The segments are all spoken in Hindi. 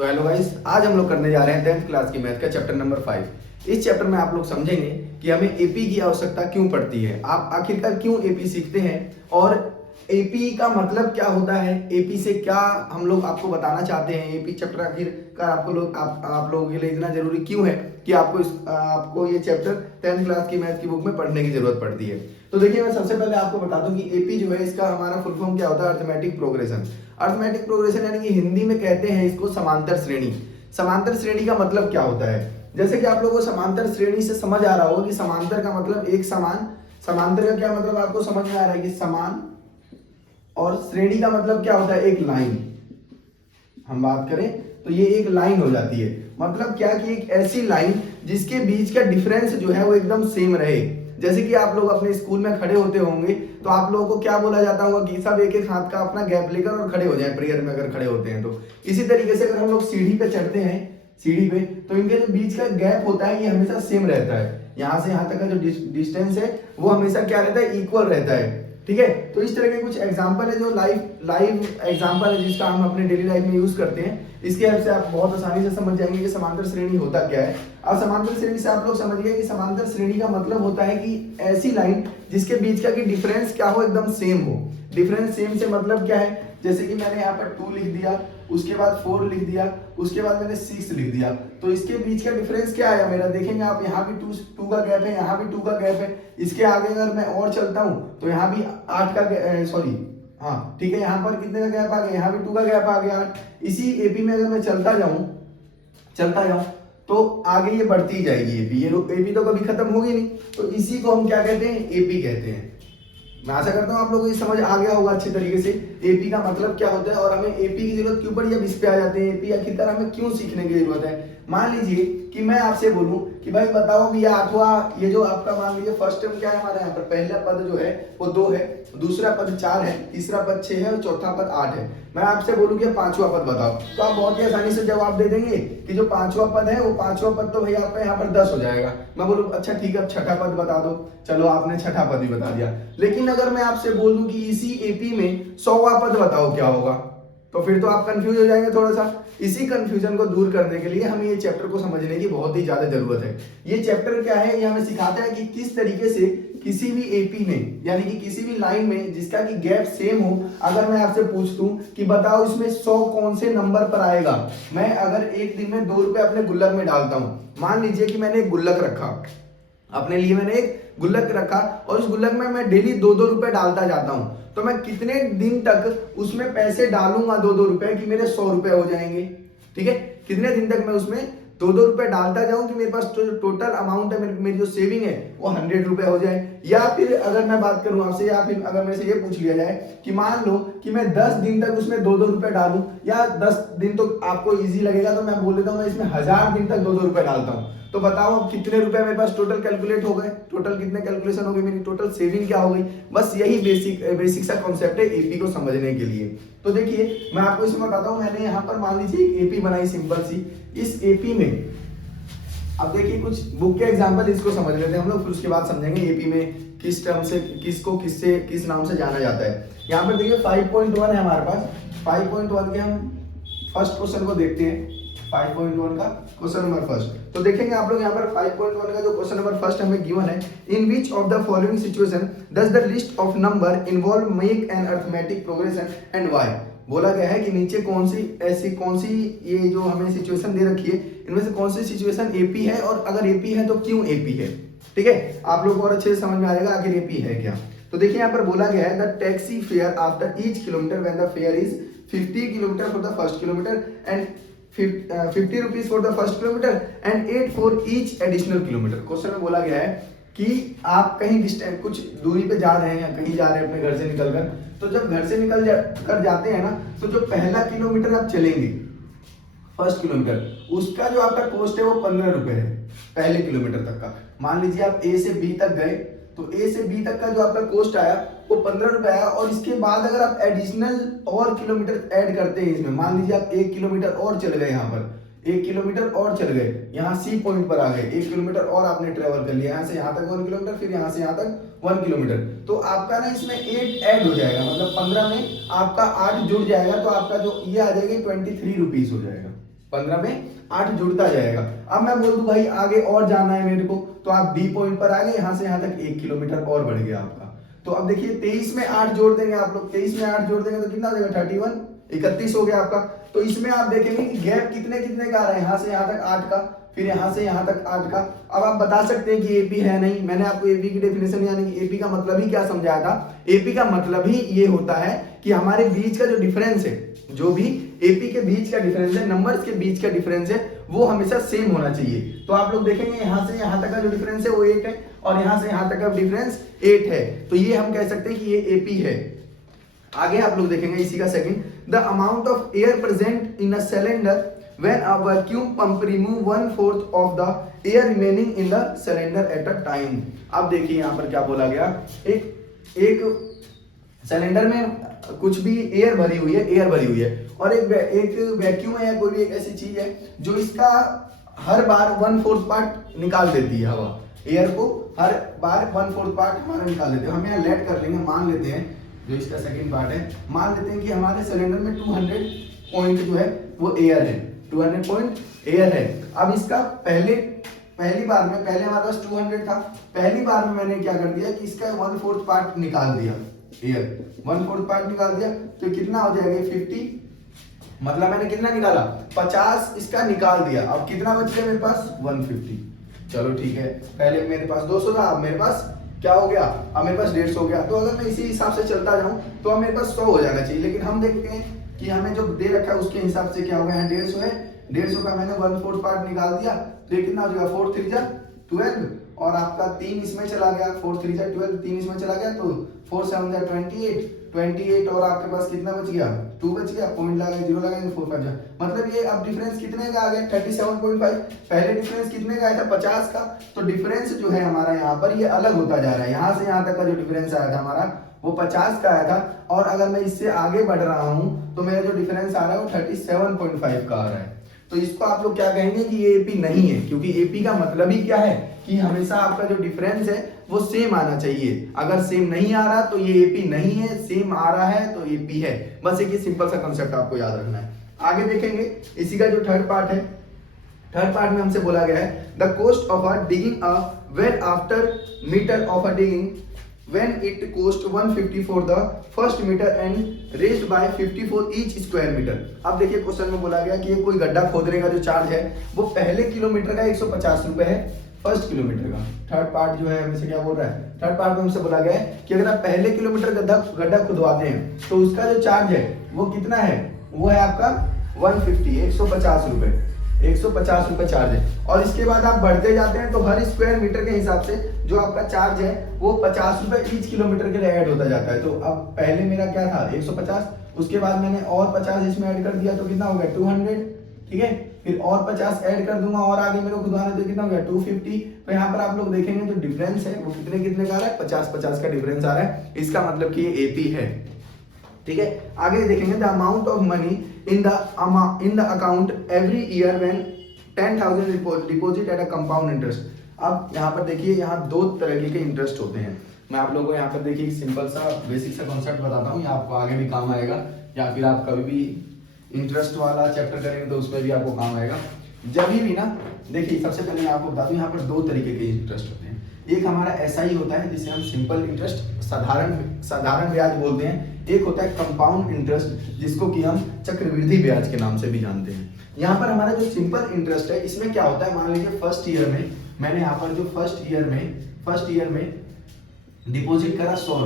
तो हेलो गाइस, आज हम लोग करने जा रहे हैं 10th क्लास की मैथ का चैप्टर नंबर 5। इस चैप्टर में आप लोग समझेंगे कि हमें एपी की आवश्यकता क्यों पड़ती है, आप आखिरकार क्यों एपी सीखते हैं और एपी का मतलब क्या होता है, एपी से क्या हम लोग आपको बताना चाहते हैं। एपी चैप्टर आखिरकार आप लोगों के लिए इतना जरूरी क्यों है कि आपको ये चैप्टर 10th क्लास की मैथ की बुक में पढ़ने की जरूरत पड़ती है। तो देखिए, मैं सबसे पहले आपको बता दूं कि एपी जो है, इसका हमारा फुल फॉर्म क्या होता है, अर्थमेटिक प्रोग्रेशन। अर्थमेटिक प्रोग्रेशन यानी कि हिंदी में कहते हैं इसको समांतर श्रेणी। समांतर श्रेणी का मतलब क्या होता है, जैसे कि आप लोगों को समांतर श्रेणी से समझ आ रहा होगा कि समांतर का मतलब एक समान, समांतर का क्या मतलब आपको समझ में आ रहा है कि समान, और श्रेणी का मतलब क्या होता है, एक लाइन। हम बात करें तो ये एक लाइन हो जाती है। मतलब क्या कि एक ऐसी लाइन जिसके बीच का डिफरेंस जो है वो एकदम सेम रहे। जैसे कि आप लोग अपने स्कूल में खड़े होते होंगे तो आप लोगों को क्या बोला जाता होगा कि सब एक एक हाथ का अपना गैप लेकर और खड़े हो जाए प्रेयर में, अगर खड़े होते हैं तो। इसी तरीके से अगर हम लोग सीढ़ी पे चढ़ते हैं, सीढ़ी पे, तो इनके जो बीच का गैप होता है ये हमेशा सेम रहता है। यहाँ से यहाँ तक का जो डिस्टेंस है वो हमेशा क्या रहता है, इक्वल रहता है। ठीक है, तो इस तरह के कुछ एग्जाम्पल है जो लाइव एग्जाम्पल है जिसका हम अपने डेली लाइफ में यूज करते हैं। इसके हेल्प से आप बहुत आसानी से समझ जाएंगे कि समांतर श्रेणी होता क्या है। अब समांतर श्रेणी से आप लोग समझ गए कि समांतर श्रेणी का मतलब होता है कि ऐसी लाइन जिसके बीच का कि डिफरेंस क्या हो, एकदम सेम हो। डिफरेंस सेम से मतलब क्या है, जैसे कि मैंने यहाँ पर 2 लिख दिया, उसके बाद 4 लिख दिया, उसके बाद मैंने 6 लिख दिया, तो इसके बीच का डिफरेंस क्या आया मेरा, देखेंगे आप, यहाँ भी 2 का गैप है, यहाँ भी 2 का गैप है। इसके आगे अगर मैं और चलता हूँ तो यहाँ भी 8 का, सॉरी, हाँ ठीक है, यहाँ पर कितने का गैप आ गया, यहाँ भी 2 का गैप आ गया। इसी एपी में अगर मैं चलता जाऊं तो आगे ये बढ़ती ही जाएगी एपी। ये एपी तो कभी खत्म होगी नहीं, तो इसी को हम क्या कहते हैं, एपी कहते हैं। मैं आशा करता हूँ आप लोगों को ये समझ आ गया होगा अच्छे तरीके से एपी का मतलब क्या होता है और हमें एपी की जरूरत क्यों पड़ी। अब इस पे आ जाते हैं, एपी आखिरकार हमें क्यों सीखने की जरूरत है। मान लीजिए कि मैं आपसे बोलूं कि भाई बताओ भी, आठवां, ये जो आपका मान लीजिए फर्स्ट टर्म क्या है हमारा, यहाँ पर पहला पद जो है वो 2 है, दूसरा पद 4 है, तीसरा पद 6 है और चौथा पद 8 है। मैं आपसे बोलूं कि 5वां पद बताओ, तो आप बहुत ही आसानी से जवाब दे देंगे कि जो 5वां पद है वो 5वां पद तो भाई आपका यहाँ पर 10 हो जाएगा। मैं बोलूं अच्छा ठीक है, अब छठा पद बता दो, चलो आपने छठा पद ही बता दिया। लेकिन अगर मैं आपसे बोल दूं कि इसी एपी में 100वां पद बताओ क्या होगा, तो फिर तो आप कंफ्यूज हो जाएंगे थोड़ा सा। इसी कंफ्यूजन को दूर करने के लिए हमें ये चैप्टर को समझने की बहुत ही ज्यादा जरूरत है। ये चैप्टर क्या है, ये हमें सिखाता है कि किस तरीके से किसी भी एपी में, यानी कि किसी भी लाइन में जिसका कि गैप सेम हो, अगर मैं आपसे पूछ दूं कि बताओ इसमें 100 कौन से नंबर पर आएगा। मैं अगर एक दिन में 2 रुपए अपने गुल्लक में डालता हूं, मान लीजिए कि मैंने एक गुल्लक रखा अपने लिए, मैंने एक गुल्लक रखा और उस गुल्लक में मैं डेली 2-2 रुपए डालता जाता हूं, तो मैं कितने दिन तक उसमें पैसे डालूंगा 2-2 रुपए कि मेरे 100 रुपए हो जाएंगे। ठीक है, कितने दिन तक मैं उसमें 2-2 रुपए डालता जाऊं कि मेरे पास टोटल अमाउंट है, मेरी जो सेविंग है वो 100 रुपए हो जाए। या फिर अगर मैं बात करूं आपसे, या फिर अगर मेरे से ये पूछ लिया जाए कि मान लो कि मैं 10 दिन तक उसमें 2-2 रुपए डालूं, या 10 दिन तो आपको इजी लगेगा तो मैं बोल देता हूं मैं इसमें 1000 दिन तक 2-2 रुपए डालता हूं, तो बताओ अब कितने रुपए मेरे पास टोटल कैलकुलेट हो गए, टोटल कितने कैलकुलेशन हो गई, मेरी टोटल सेविंग क्या हो गई। बस यही बेसिक सा कॉन्सेप्ट है एपी को समझने के लिए। तो देखिए मैं आपको इसमें बताता हूं, मैंने यहाँ पर मान लीजिए एक एपी बनाई सिंपल सी। इस एपी में अब देखिए कुछ बुक के एग्जांपल, इसको समझ लेते हैं हम लोग, फिर उसके बाद समझेंगे एपी में किस टर्म से किसको किस नाम से जाना जाता है। यहाँ पर देखिए 5.1 है हमारे पास। 5.1 के हम फर्स्ट क्वेश्चन को देखते हैं। 5.1 का क्वेश्चन नंबर फर्स्ट, तो देखेंगे आप लोग यहाँ पर 5.1 का जो क्वेश्चन नंबर फर्स्ट हमें गिवन है, in which of the following situation does the list of number involve make an arithmetic progression and why. बोला गया है कि नीचे कौन सी ये जो हमें सिचुएशन दे रखी है, इनमें से कौन सी सिचुएशन एपी है, और अगर एपी है तो क्यों एपी है। ठीक है, आप लोग को और अच्छे से समझ में आ जाएगा आखिर एपी है क्या। तो देखिए यहाँ पर बोला गया है the taxi fare after each kilometre when the fair is 50 kilometre for the first kilometre and 50 rupees for the first kilometre and 8 for each additional kilometre. Question में बोला गया है कि आप कहीं डिस्टेंस कुछ दूरी पे जा रहे हैं या कहीं जा रहे हैं अपने घर से निकलकर, तो जब घर से कर जाते हैं ना, तो जो पहला किलोमीटर आप चलेंगे, फर्स्ट किलोमीटर, उसका जो आपका कॉस्ट है वो 15 रुपए है पहले किलोमीटर तक का। मान लीजिए आप ए से बी तक गए, तो ए से बी तक का जो आपका कॉस्ट आया वो 15 रुपए आया, और इसके बाद अगर आप एडिशनल और किलोमीटर ऐड करते हैं इसमें, मान लीजिए आप 1 किलोमीटर और चल गए, यहाँ पर 1 किलोमीटर और चल गए, यहाँ सी पॉइंट पर आ गए, 1 किलोमीटर और आपने ट्रेवल कर लिया, यहाँ से यहाँ तक 1 किलोमीटर, फिर यहाँ से यहाँ तक 1 किलोमीटर, तो आपका ना इसमें 8 ऐड हो जाएगा, मतलब 15 में आपका 8 जुड़ जाएगा, तो आपका जो ये आ जाएगा 23 रुपीज हो जाएगा। 15 में 8 जुड़ता जाएगा। अब मैं बोल दूं भाई आगे और जाना है मेरे को, तो आप बी पॉइंट पर आ गए, यहाँ से यहाँ तक 1 किलोमीटर और बढ़ गया आपका। तो अब देखिए 23 में 8 जोड़ देंगे आप लोग, 23 में 8 जोड़ देंगे तो कितना हो जाएगा 31, 31 हो गया आपका। तो इसमें आप देखेंगे कि गैप कितने कितने का आ रहा है, यहाँ से यहाँ तक 8 का, फिर यहाँ से यहाँ तक 8 का। अब आप बता सकते हैं कि एपी है नहीं, मैंने आपको एपी की डेफिनेशन यानी कि एपी का मतलब ही क्या समझाया था। एपी का मतलब ही ये होता है कि हमारे बीच का जो डिफरेंस है, जो भी एपी के बीच का डिफरेंस है, नंबर्स के बीच का डिफरेंस है, वो हमेशा सेम होना चाहिए। तो आप लोग देखेंगे यहाँ से यहाँ तक का जो डिफरेंस है वो 8 है, और यहाँ से यहाँ तक का डिफरेंस 8 है, तो ये हम कह सकते हैं कि ये एपी है। आगे आप लोग देखेंगे इसी का second, the amount of air present in a cylinder when a vacuum pump remove 1/4 of the air remaining in the cylinder at a time। अब देखिए यहाँ पर क्या बोला गया, एक सिलेंडर में कुछ भी एयर भरी हुई है, और एक वैक्यूम है या कोई भी एक ऐसी चीज है जो इसका हर बार 1/4 पार्ट निकाल देती है, हवा एयर को हर बार 1/4 पार्ट हमारा निकाल देते हैं। हम यहाँ लेट कर लेंगे, मान लेते हैं जो इसका सेकंड पार्ट है, मान लेते हैं कि हमारे सिलेंडर में 200 पॉइंट जो है वो एयर है, 200 पॉइंट एयर है। अब इसका पहली बार में, पहले हमारे पास 200 था, पहली बार में मैंने क्या कर दिया कि इसका 1/4 पार्ट निकाल दिया, एयर 1/4 पार्ट निकाल दिया, तो कितना हो जाएगा 50, मतलब मैंने कितना निकाला 50 इसका निकाल दिया। अब कितना बच गया मेरे पास 150। चलो ठीक है, पहले मेरे पास 200 था, अब मेरे पास क्या हो गया, अब मेरे पास 150 हो गया। तो अगर मैं इसी हिसाब से चलता जाऊं तो अब मेरे पास 100 हो जाना चाहिए, लेकिन हम देखते हैं कि हमें जो दे रखा है उसके हिसाब से क्या होगा, यहाँ 150 है, 150 का मैंने 1/4 पार्ट निकाल दिया, तो ये कितना हो जाएगा 4 3 जा 12, और आपका 3 इसमें चला गया, 4 3 जा 12, 3 इसमें चला गया, तो 4 7 जा 28, और आपके पास कितना बच गया 2 बच गया, पॉइंट लगा 0 लगाएंगे 4 5 जा, मतलब ये अब डिफरेंस कितने का आ गया 37.5। पहले डिफरेंस कितने का आया था 50 का, तो डिफरेंस जो है हमारा यहाँ पर ये अलग होता जा रहा है। यहाँ से यहाँ तक का जो डिफरेंस आया था हमारा वो 50 का आया था, और अगर मैं इससे आगे बढ़ रहा हूँ तो मेरा जो डिफरेंस आ रहा है वो 37.5 का आ रहा है। तो इसको आप लोग क्या कहेंगे कि ये एपी नहीं है, क्योंकि एपी का मतलब ही क्या है कि हमेशा आपका जो डिफरेंस है वो सेम आना चाहिए। अगर सेम नहीं आ रहा तो ये एपी नहीं है, सेम आ रहा है तो एपी है। बस एक सिंपल सा कंसेप्ट आपको याद रखना है। आगे देखेंगे इसी का जो थर्ड पार्ट है, थर्ड पार्ट में हमसे बोला गया है the cost of a digging a well after meter of a digging when it cost 150 for the first meter and raised by 50 for each square meter। अब देखिए क्वेश्चन में बोला गया कि ये कोई गड्ढा खोदने का जो चार्ज है वो पहले किलोमीटर का 150 रुपए है, फर्स्ट किलोमीटर का। थर्ड पार्ट जो है हमसे क्या बोल रहा है, थर्ड पार्ट में हमसे बोला गया है कि अगर आप पहले किलोमीटर गड्ढा खुदवाते हैं तो उसका जो चार्ज है वो कितना है, वो है आपका 150 150 रुपए, 150 रुपए चार्ज है। और इसके बाद आप बढ़ते जाते हैं तो हर स्क्वायर मीटर के हिसाब से जो आपका चार्ज है वो 50 रुपए ईच किलोमीटर के लिए ऐड होता जाता है। तो अब पहले मेरा क्या था 150, उसके बाद मैंने और 50 इसमें ऐड कर दिया तो कितना हो गया 200, ठीक है, फिर और 50 ऐड कर दूंगा और आगे मेरे को खुदवाना तो कितना हो गया 250। तो यहाँ पर आप लोग देखेंगे जो डिफरेंस है वो कितने कितने का आ रहा है, 50-50 का डिफरेंस आ रहा है। इसका मतलब कि ये एपी है, ठीक है। आगे देखेंगे the amount of money in the account every year when 10,000 deposit at a compound interest. अब यहाँ पर देखिए, यहाँ दो तरह के इंटरेस्ट होते हैं। मैं आप लोगों को यहाँ पर देखिए सिंपल सा बेसिक सा कॉन्सेप्ट बताता हूँ, ये आपको आगे भी काम आएगा, या फिर आप कभी भी इंटरेस्ट वाला चैप्टर करेंगे तो उसमें भी आपको काम आएगा। जब भी ना देखिए, सबसे पहले मैं आपको बता दूं यहाँ पर दो तरीके के इंटरेस्ट होते हैं। एक हमारा ऐसा ही होता है जिसे हम सिंपल इंटरेस्ट, साधारण ब्याज बोलते हैं। एक होता है कंपाउंड इंटरेस्ट जिसको कि हम चक्रवृद्धि ब्याज के नाम से भी जानते हैं। यहाँ पर हमारा जो सिंपल इंटरेस्ट है इसमें क्या होता है, मान लीजिए फर्स्ट ईयर में मैंने यहाँ पर जो फर्स्ट ईयर में डिपॉजिट करा 100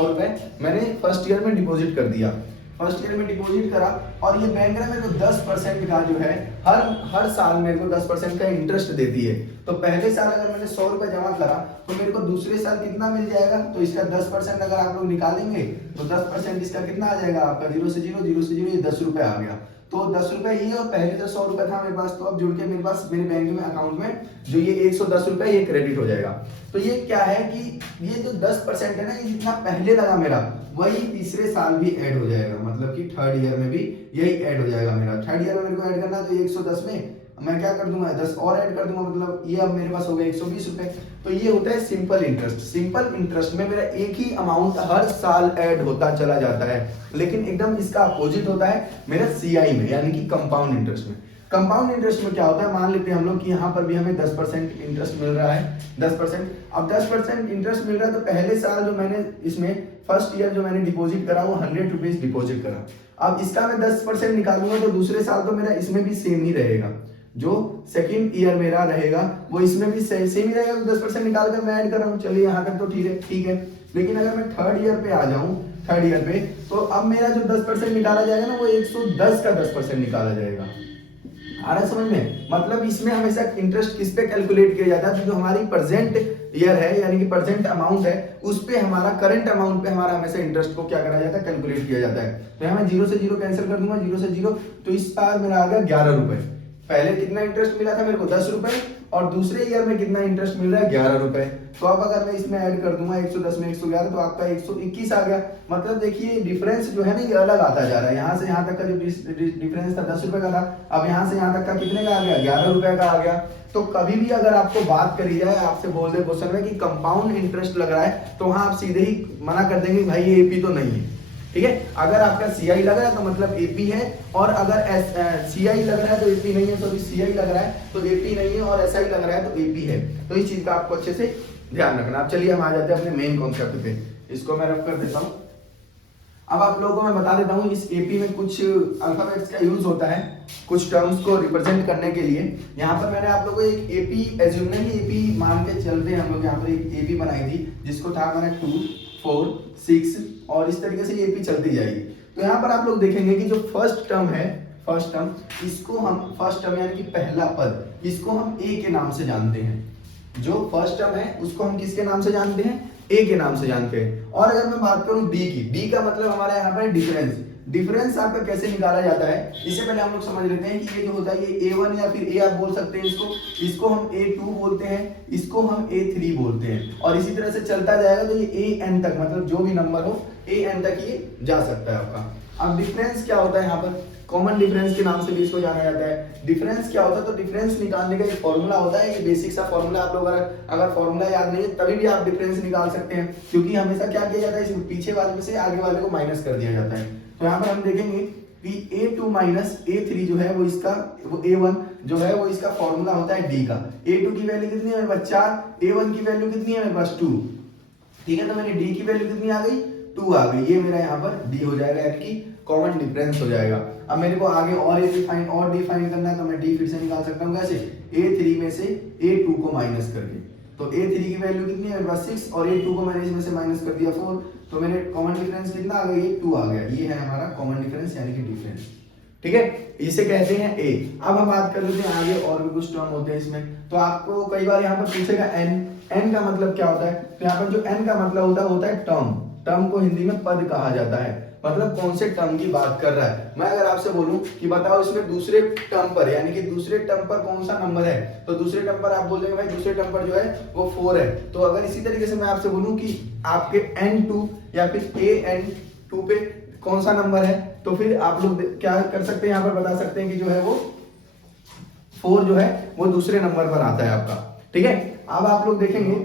रुपए मैंने फर्स्ट ईयर में डिपॉजिट कर दिया, फर्स्ट ईयर में डिपॉजिट करा, और ये बैंक ना मेरे को 10% का जो है हर साल मेरे को 10% का इंटरेस्ट देती है। तो पहले साल अगर मैंने 100 रुपए जमा करा तो मेरे को दूसरे साल कितना मिल जाएगा, तो इसका 10% अगर आप लोग निकालेंगे तो 10% इसका कितना आ जाएगा आपका, 0 से 0 ये 10 रुपए आ गया। तो 10 रुपए ही है और पहले तो 100 रुपए था मेरे पास, तो अब जुड़ के मेरे पास मेरे बैंक में अकाउंट में जो ये 110 रुपए ये क्रेडिट हो जाएगा। तो ये क्या है कि ये जो 10% है ना, ये जितना पहले लगा मेरा वही तीसरे साल भी ऐड हो जाएगा, मतलब कि थर्ड ईयर में भी यही ऐड हो जाएगा मेरा। थर्ड ईयर में मेरे को ऐड करना है तो 110 में मैं क्या कर दूंगा 10 और ऐड कर दूंगा, मतलब ये अब मेरे पास हो गया 120 रुपए। तो ये होता है सिंपल इंटरेस्ट। सिंपल इंटरेस्ट में मेरा एक ही अमाउंट हर साल ऐड होता चला जाता है, लेकिन एकदम इसका अपोजिट होता है मेरा सीआई में, यानी कि कंपाउंड इंटरेस्ट में। कंपाउंड इंटरेस्ट में क्या होता है, मान लेते हैं हम लोग कि यहाँ पर भी हमें 10% इंटरेस्ट मिल रहा है, 10%। अब 10% इंटरेस्ट मिल रहा है, तो पहले साल जो मैंने इसमें फर्स्ट ईयर जो मैंने डिपॉजिट करा वो 100 रुपीज डिपॉजिट करा। अब इसका मैं 10% निकालूंगा तो दूसरे साल तो मेरा इसमें भी सेम ही रहेगा, जो सेकंड ईयर मेरा रहेगा वो इसमें भी सेम ही रहेगा। तो 10% निकाल कर मैं ऐड कर रहा हूँ, चलिए यहाँ तक तो ठीक है। लेकिन अगर मैं थर्ड ईयर पे आ जाऊँ, थर्ड ईयर पे, तो अब मेरा जो 10% निकाला जाएगा ना वो 110 का 10% निकाला जाएगा। आ रहा समझ में? मतलब इसमें हमेशा इंटरेस्ट किस पे कैलकुलेट किया जाता है, जो हमारी प्रेजेंट ईयर है यानी कि प्रेजेंट अमाउंट है उस पे हमारा करंट अमाउंट पे हमारा हमेशा इंटरेस्ट को क्या करा जाता है, कैलकुलेट किया जाता है। तो यहाँ मैं 0 से 0 कैंसिल कर दूंगा, 0 से 0, तो इस बार मेरा आ गया 11 रुपए। पहले कितना इंटरेस्ट मिला था मेरे को 10 रुपए, और दूसरे ईयर में कितना इंटरेस्ट मिल रहा है 11 रुपए। तो अब अगर मैं इसमें ऐड कर दूंगा 110 में 111 तो आपका 121 आ गया। मतलब देखिए डिफरेंस जो है ना ये अलग आता जा रहा है। यहाँ से यहाँ तक का जो डिफरेंस था 10 रुपए का था, अब यहाँ से यहाँ तक का कितने का आ गया, 11 रुपए का आ गया। तो कभी भी अगर आपको बात करी जाए, आपसे बोल दे क्वेश्चन में कि कंपाउंड इंटरेस्ट लग रहा है, तो वहां आप सीधे ही मना कर देंगे भाई ये एपी तो नहीं है, ठीक है। अगर आपका सीआई लग रहा है तो मतलब एपी है, और अगर सीआई लग रहा है तो एपी नहीं है, सॉरी सीआई लग रहा है तो एपी नहीं है, और एसआई लग रहा है तो एपी है। तो इस चीज का आपको अच्छे से ध्यान रखना। अब चलिए हम आ जाते हैं अपने मेन कॉन्सेप्ट पे, इसको मैं रफ कर देता हूँ। अब आप लोगों को मैं बता देता हूँ इस एपी में कुछ अल्फाबेट्स का यूज होता है कुछ टर्म्स को रिप्रेजेंट करने के लिए। यहाँ पर मैंने आप लोगों को एक एपी एज्यूम नहीं, एपी मान के चलते हैं हम लोग। यहाँ पर एक एपी बनाई थी जिसको था मैंने 2, 4, 6 और इस तरीके से एपी चलती जाएगी। तो यहाँ पर आप लोग देखेंगे कि जो फर्स्ट टर्म है, फर्स्ट टर्म, इसको हम फर्स्ट टर्म यानी कि पहला पद, इसको हम ए के नाम से जानते हैं। जो फर्स्ट टर्म है उसको हम किसके नाम से जानते हैं, ए के नाम से जानते हैं। और अगर मैं बात करूं डी की, डी का मतलब हमारा यहाँ पर डिफरेंस। डिफरेंस आपका कैसे निकाला जाता है, इससे पहले हम लोग समझ लेते हैं कि ये जो होता है ये A1 या फिर ए आप बोल सकते हैं इसको हम A2 बोलते हैं, इसको हम A3 बोलते हैं, और इसी तरह से चलता जाएगा। तो ये AN तक, मतलब जो भी नंबर हो AN तक ये जा सकता है आपका। अब डिफरेंस क्या होता है, यहाँ पर कॉमन डिफरेंस के नाम से भी इसको जाना जाता है। डिफरेंस क्या होता है, तो डिफरेंस निकालने का एक फॉर्मूला होता है, ये बेसिक सा फॉर्मूला। आप लोग अगर फॉर्मूला याद नहीं है तभी भी आप डिफरेंस निकाल सकते हैं, क्योंकि हमेशा क्या किया जाता है, इस पीछे वाले में से आगे वाले को माइनस कर दिया जाता है। तो यहाँ पर हम देखेंगे कि A2 माइनस A3 जो है वो इसका, वो A1 जो है वो इसका फॉर्मूला होता है D का। A2 की वैल्यू कितनी है मेरे पास 4, A1 की वैल्यू कितनी है मेरे पास 2, ठीक है। तो मैंने D की वैल्यू कितनी आ गई, 2 आ गई, ये मेरा यहाँ पर D हो जाएगा, यानी कि कॉमन डिफरेंस हो जाएगा। अब मेरे को आगे और डिफाइन करना है, तो मैं D फिर से निकाल सकता हूँ कैसे, A3 में से A2 को माइनस करके। तो A3 की वैल्यू कितनी है मेरे पास 6, और A2 को मैंने इसमें से माइनस कर दिया 4, तो मेरे कॉमन डिफरेंस कितना आ गया, 2 आ गया। ये है हमारा कॉमन डिफरेंस यानी कि डिफरेंस, ठीक है। इसे कहते हैं A। अब हम बात कर लेते हैं आगे, और भी कुछ टर्म होते हैं इसमें। तो आपको कई बार यहाँ पर पूछेगा N का मतलब क्या होता है। तो यहाँ पर जो N का मतलब होता है टर्म। टर्म को हिंदी में पद कहा जाता है, मतलब कौन से टर्म की बात कर रहा है। मैं अगर आपसे बोलूं कि बताओ इसमें दूसरे टर्म पर, यानी कि दूसरे टर्म पर कौन सा नंबर है, तो दूसरे टर्म पर आप बोल देंगे भाई दूसरे टर्म पर जो है वो 4 है। तो अगर इसी तरीके से मैं आपसे बोलूं कि आपके N2 या फिर AN2 पे कौन सा नंबर है, तो फिर आप लोग क्या कर सकते हैं, यहाँ पर बता सकते हैं कि जो है वो 4 जो है वो दूसरे नंबर पर आता है आपका, ठीक है। अब आप लोग देखेंगे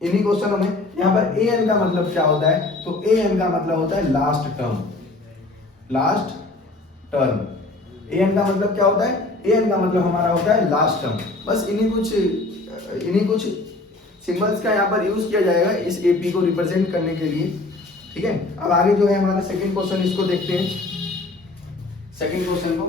इन्हीं क्वेश्चनों में यहाँ पर AN का मतलब क्या होता है, तो AN का मतलब होता है last term. Last term AN का मतलब क्या होता है, AN का मतलब हमारा होता है लास्ट टर्म। बस इन्हीं कुछ सिंबल्स का यहाँ पर यूज किया जाएगा इस AP को रिप्रेजेंट करने के लिए, ठीक है। अब आगे जो है हमारा सेकंड क्वेश्चन, इसको देखते हैं। सेकंड क्वेश्चन को,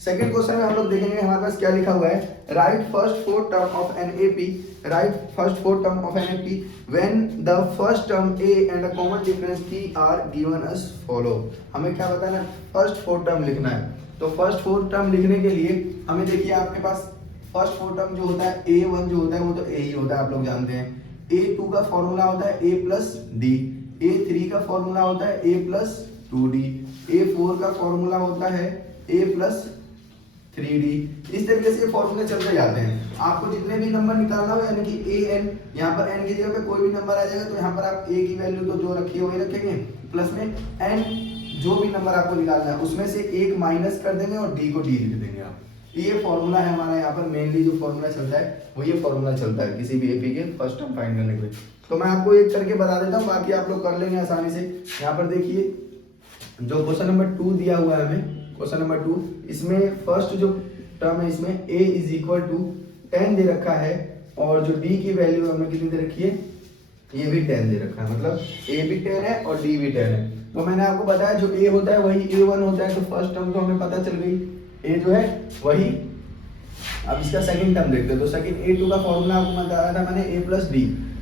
सेकंड क्वेश्चन में हम लोग देखेंगे हमारे पास क्या लिखा हुआ है, right first 4 term of an AP, right first 4 term of an AP when the first term A and the common difference T R given us follow. हमें क्या बताना है, फर्स्ट 4 टर्म लिखना है। तो फर्स्ट 4 टर्म लिखने के लिए हमें देखिए आपके पास फर्स्ट 4 टर्म जो होता है A1 जो होता है वो तो A ही होता है, आप लोग जानते हैं। A2 का फॉर्मूला होता है A प्लस डी, A3 का फॉर्मूला होता है A प्लस 2D, A4 का फॉर्मूला होता है A प्लस 3D। इस तरीके से फॉर्मूले चलते जाते हैं। आपको जितने भी नंबर निकालना हो, यानी कि AN, यहाँ पर N की जगह पे कोई भी नंबर आ जाएगा तो यहाँ पर आप A की वैल्यू तो जो रखी है वही रखेंगे, प्लस में N जो भी नंबर आपको निकालना है उसमें से एक माइनस कर देंगे और डी को डी लिख देंगे आप। ये फॉर्मूला है हमारा यहाँ पर, मेनली जो फॉर्मूला चलता है वो ये फॉर्मूला चलता है किसी भी एपी के फर्स्ट टर्म फाइंड करने के लिए। तो मैं आपको एक करके बता देता हूँ, बाकी आप लोग कर लेंगे आसानी से। यहाँ पर देखिए जो क्वेश्चन नंबर 2 दिया हुआ है हमें, क्वेश्चन नंबर 2, इसमें फर्स्ट जो टर्म है इसमें a इज इक्वल टू 10 दे रखा है और जो d की वैल्यू हमें कितनी दे रखी है, ये भी 10 दे रखा है, मतलब a भी 10 है और d भी 10 है। तो मैंने आपको बताया जो a होता है वही a1 होता है, तो फर्स्ट टर्म तो हमें पता चल गई, a जो है वही। अब इसका सेकंड टर्म देखते हैं। तो सेकंड a2 का फॉर्मूला आपको मैं बताया था मैंने, a प्लस d।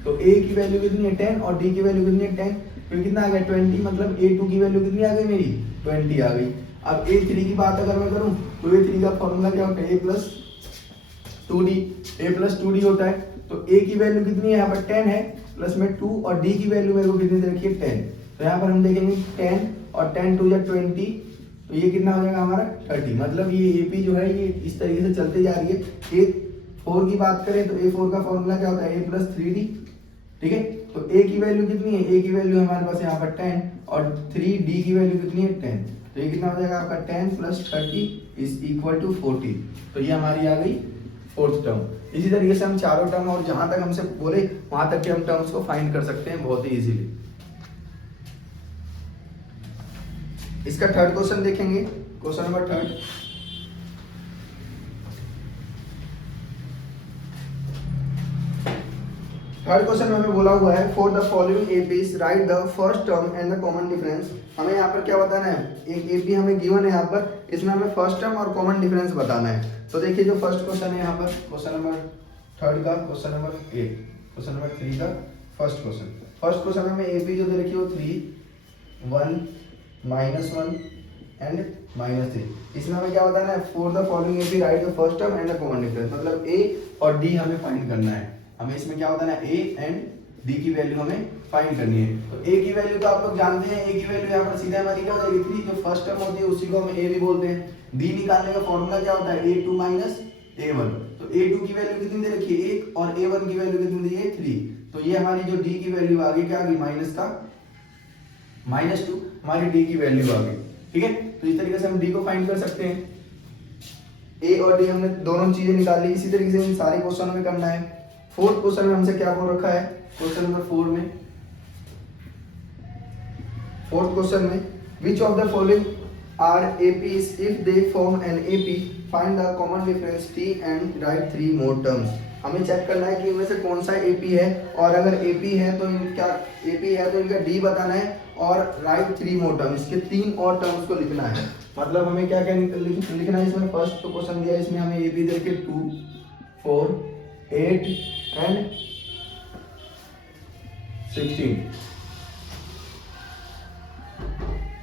तो a की वैल्यू कितनी है 10 और d की वैल्यू कितनी है 10, तो कितना आ गया 20, मतलब a2 की वैल्यू कितनी आ गई मेरी 20 आ गई। अब a3 की बात अगर मैं करूं तो a3 का फॉर्मूला क्या होता है, a प्लस 2d होता है। तो a की वैल्यू कितनी है यहाँ पर 10 है, प्लस में 2 और d की वैल्यू मेरे को कितनी दे रखी है 10। तो यहाँ पर हम देखेंगे 10 और 10 2 या 20, तो ये कितना हो जाएगा हमारा 30। मतलब ये AP जो है ये इस तरीके से चलते जा रही है। A4 की बात करें तो A4 का फॉर्मूला क्या होता है, a प्लस 3d, ठीक है। तो a की वैल्यू कितनी है, a की वैल्यू हमारे पास यहाँ पर 10 और 3d की वैल्यू कितनी है 10, तो ये कितना हो जाएगा आपका 10 प्लस 30 इज इक्वल टू 40। तो ये हमारी आ गई फोर्थ टर्म। इसी तरीके से हम चारों टर्म और जहां तक हमसे बोले वहां तक के हम टर्म्स को फाइंड कर सकते हैं बहुत ही इजीली। इसका थर्ड क्वेश्चन देखेंगे, question number third. Third question में हमें बोला हुआ है for the following APs right the first term and the common difference. हमें यहाँ पर क्या बताना है, एक एपी हमें गिवन है यहाँ पर, इसमें हमें फर्स्ट टर्म और कॉमन डिफरेंस बताना है। तो देखिए जो फर्स्ट क्वेश्चन है यहाँ पर, क्वेश्चन नंबर थर्ड का क्वेश्चन नंबर 8, क्वेश्चन नंबर 3 का फर्स्ट क्वेश्चन में हमें एपी जो दे रखी है वो 3 1 -1 एंड -3। इसमें हमें क्या बताना है, for the following AP right the first term and the common difference, मतलब a और d हमें फाइंड करना है। हमें इसमें क्या बताना है, a एंड d की वैल्यू हमें फाइंड करनी है। तो a की वैल्यू तो आप लोग जानते हैं, a की वैल्यू यहाँ पर सीधा हमारी क्या हो जाएगी 3, जो फर्स्ट टर्म होती है उसी को हम a भी बोलते हैं। d निकालने का फॉर्मूला क्या होता है, a2 माइनस a1। तो a2 की वैल्यू कितनी दे रखी है 1 और a1 की वैल्यू कितनी दी है 3। तो ये हमारी जो d की वैल्यू आ गई क्या आ गई, -2 हमारी d की वैल्यू आ गई, ठीक है। तो इस तरीके से हम d को फाइंड कर सकते हैं। a और d हमने दोनों चीजें निकाल ली। इसी तरीके से इन सारे क्वेश्चन में करना है। फोर्थ क्वेश्चन में हमसे क्या बोल रखा है, क्वेश्चन नंबर 4 में, फोर्थ क्वेश्चन में which of the following are APs if they form an AP find the common difference t and write 3 more terms. हमें चेक करना है कि इनमें से कौन सा एपी है, और अगर एपी है तो इनका एपी है तो इनका d बताना है और राइट 3 मोर टर्म, इसके 3 और टर्म्स को लिखना है। मतलब हमें क्या क्या लिखना है इसमें, फर्स्ट तो क्वेश्चन दिया है इसमें हमें एपी दे के 2 4 8 एंड 16।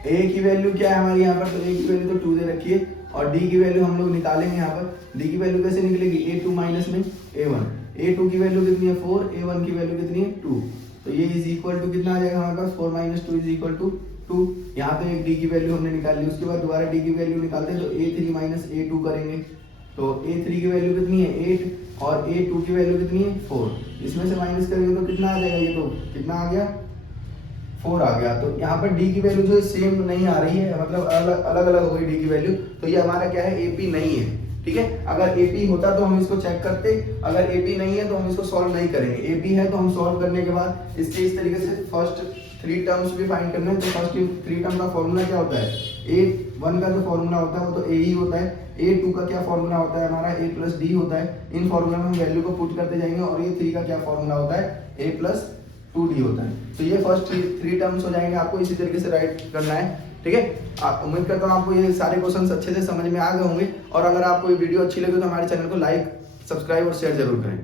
a की वैल्यू क्या है हमारी यहाँ पर, तो a की वैल्यू तो 2 दे रखी है और d की वैल्यू हम लोग निकालेंगे यहाँ पर। d की वैल्यू कैसे निकलेगी, a2 माइनस में a1, a2 की वैल्यू कितनी है 4, a1 की वैल्यू कितनी है 2। तो ये इज इक्वल टू कितना आ जाएगा हमारे पास 4 माइनस 2 इज इक्वल टू 2। यहाँ पे एक d की वैल्यू हमने निकाल ली, उसके बाद दोबारा d की वैल्यू निकालते हैं तो a3 माइनस a2 करेंगे। तो a3 की वैल्यू कितनी है 8 और a2 की वैल्यू कितनी है 4। इसमें से माइनस करेंगे तो कितना आ जाएगा, ये तो कितना आ गया 4 आ गया। तो यहाँ पर d की वैल्यू जो सेम नहीं आ रही है, मतलब अलग अलग हो गई d की वैल्यू, तो ये हमारा क्या है AP नहीं है, ठीक है। अगर AP होता तो हम इसको चेक करते, अगर AP नहीं है तो हम इसको सॉल्व नहीं करेंगे। AP है तो हम सॉल्व करने के बाद इसके इस तरीके से फर्स्ट 3 टर्म्स भी फाइंड करना है। तो फर्स्ट 3 टर्म का फॉर्मूला क्या होता है, A1 का जो फॉर्मूला होता है वो तो A ही होता है। A2 का क्या फॉर्मूला होता है हमारा, A प्लस D होता है। इन फॉर्मूला में हम वैल्यू को पुट करते जाएंगे और ये 3 का क्या फॉर्मूला होता है, A प्लस 2D होता है। तो ये फर्स्ट 3 टर्म्स हो जाएंगे, आपको इसी तरीके से राइट करना है, ठीक है। उम्मीद करता हूँ आपको ये सारे क्वेश्चंस अच्छे से समझ में आ गए होंगे, और अगर आपको ये वीडियो अच्छी लगे तो हमारे चैनल को लाइक, सब्सक्राइब और शेयर जरूर करें।